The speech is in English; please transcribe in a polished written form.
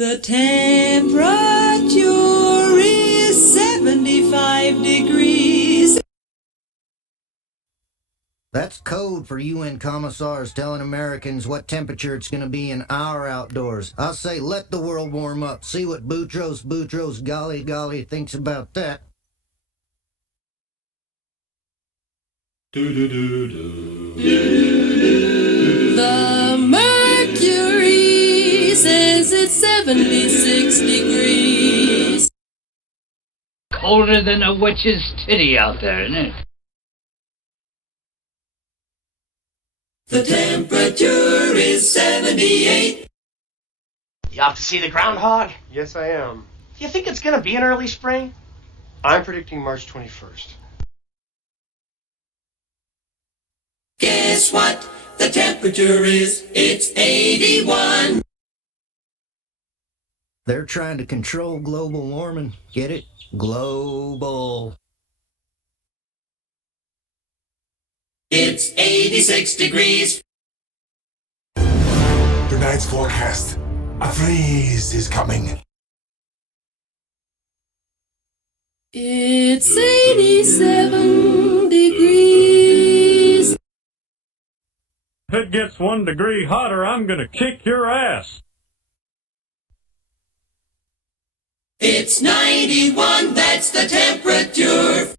The temperature is 75 degrees. That's code for UN commissars telling Americans what temperature it's going to be in our outdoors. I say let the world warm up. See what Boutros golly thinks about that. The mercury says it's 76 degrees. Colder than a witch's titty out there, isn't it? The temperature is 78. You off to see the groundhog? Yes, I am. Do you think it's gonna be an early spring? I'm predicting March 21st. Guess what? The temperature is, it's 81. They're trying to control global warming. Get it? Global. It's 86 degrees. Tonight's forecast. A freeze is coming. It's 87 degrees. If it gets 1 degree hotter, I'm gonna kick your ass. It's 91, that's the temperature.